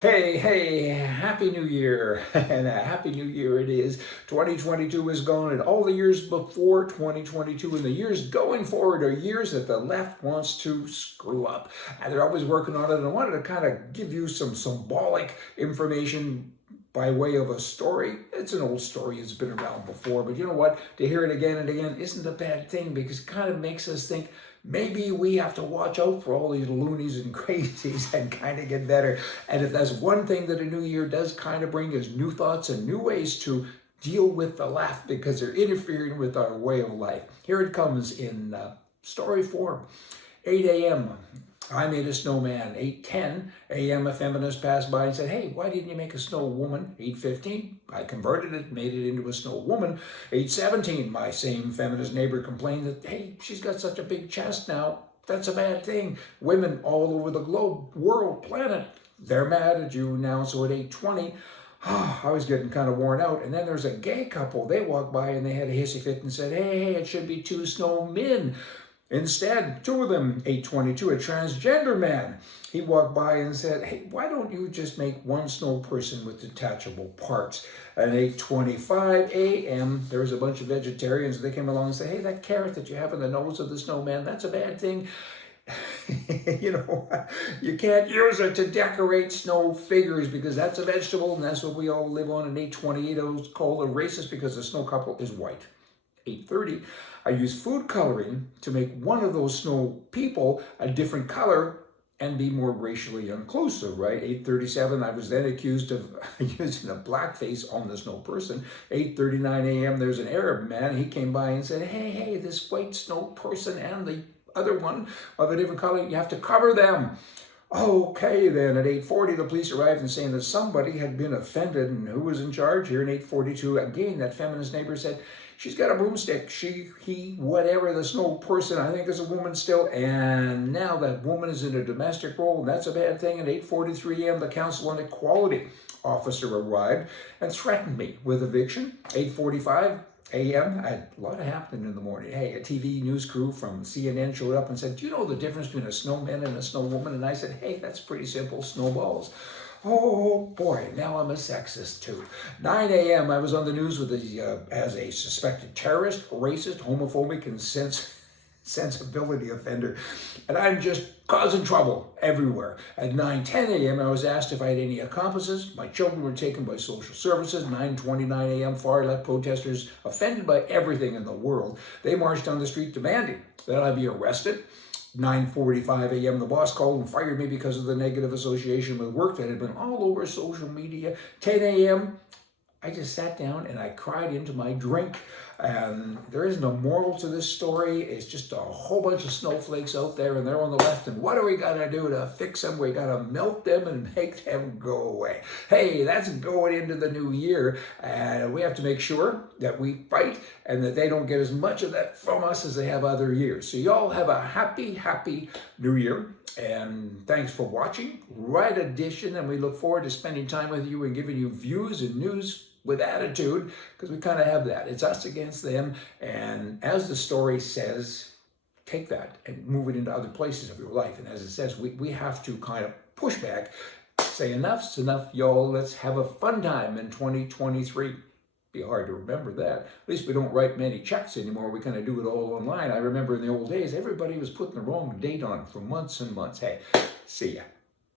Hey, Happy New Year. And a Happy New Year it is. 2022 is gone, and all the years before 2022 and the years going forward are years that the left wants to screw up. And they're always working on it. And I wanted to kind of give you some symbolic information by way of a story. It's an old story, it's been around before, but you know what? To hear it again and again isn't a bad thing, because it kind of makes us think maybe we have to watch out for all these loonies and crazies and kind of get better. And if that's one thing that a new year does kind of bring, is new thoughts and new ways to deal with the left, because they're interfering with our way of life. Here it comes in story form. 8 a.m. I made a snowman. 8:10 a.m. a feminist passed by and said, "Hey, why didn't you make a snow woman?" 8:15 I converted it, made it into a snow woman. 8:17 my same feminist neighbor complained that, "Hey, she's got such a big chest now. That's a bad thing. Women all over the globe, world, planet, they're mad at you now." So at 8:20 I was getting kind of worn out. And then there's a gay couple. They walked by and they had a hissy fit and said, "Hey, it should be 2 snowmen." Instead, 2 of them, 8:22, a transgender man, he walked by and said, "Hey, why don't you just make 1 snow person with detachable parts?" At 8:25 a.m., there was a bunch of vegetarians. They came along and said, "Hey, that carrot that you have in the nose of the snowman, that's a bad thing. You know, you can't use it to decorate snow figures because that's a vegetable, and that's what we all live on." In 8:28, I was called a racist because the snow couple is white. 8:30, I used food coloring to make one of those snow people a different color and be more racially inclusive, right? 8:37, I was then accused of using a blackface on the snow person. 8:39 a.m., there's an Arab man. He came by and said, hey, this white snow person and the other one of a different color, you have to cover them. Okay, then at 8:40, the police arrived and saying that somebody had been offended, and who was in charge here? In 8:42, again, that feminist neighbor said, "She's got a broomstick. He, whatever, the snow person, I think is a woman still." And now that woman is in a domestic role, and that's a bad thing. At 8:43 a.m., the Council on Equality officer arrived and threatened me with eviction. 8:45 a.m., I had a lot happening in the morning. Hey, a TV news crew from CNN showed up and said, "Do you know the difference between a snowman and a snow woman?" And I said, "Hey, that's pretty simple, snowballs." Oh boy, now I'm a sexist too. 9 a.m. I was on the news with as a suspected terrorist, racist, homophobic, and sensibility offender. And I'm just causing trouble everywhere. At 9:10 a.m. I was asked if I had any accomplices. My children were taken by social services. 9:29 a.m. far left protesters, offended by everything in the world, they marched down the street demanding that I be arrested. 9:45 a.m. the boss called and fired me because of the negative association with work that had been all over social media. 10 a.m. I just sat down and I cried into my drink. And there isn't a moral to this story. It's just a whole bunch of snowflakes out there, and they're on the left. And what do we got to do to fix them? We got to melt them and make them go away. Hey, that's going into the new year. And we have to make sure that we fight and that they don't get as much of that from us as they have other years. So y'all have a happy new year. And thanks for watching. Right edition. And we look forward to spending time with you and giving you views and news with attitude, because we kind of have that. It's us against them. And as the story says, take that and move it into other places of your life. And as it says, we have to kind of push back, say enough's enough, y'all. Let's have a fun time in 2023. Be hard to remember that. At least we don't write many checks anymore. We kind of do it all online. I remember in the old days, everybody was putting the wrong date on for months and months. Hey, see ya.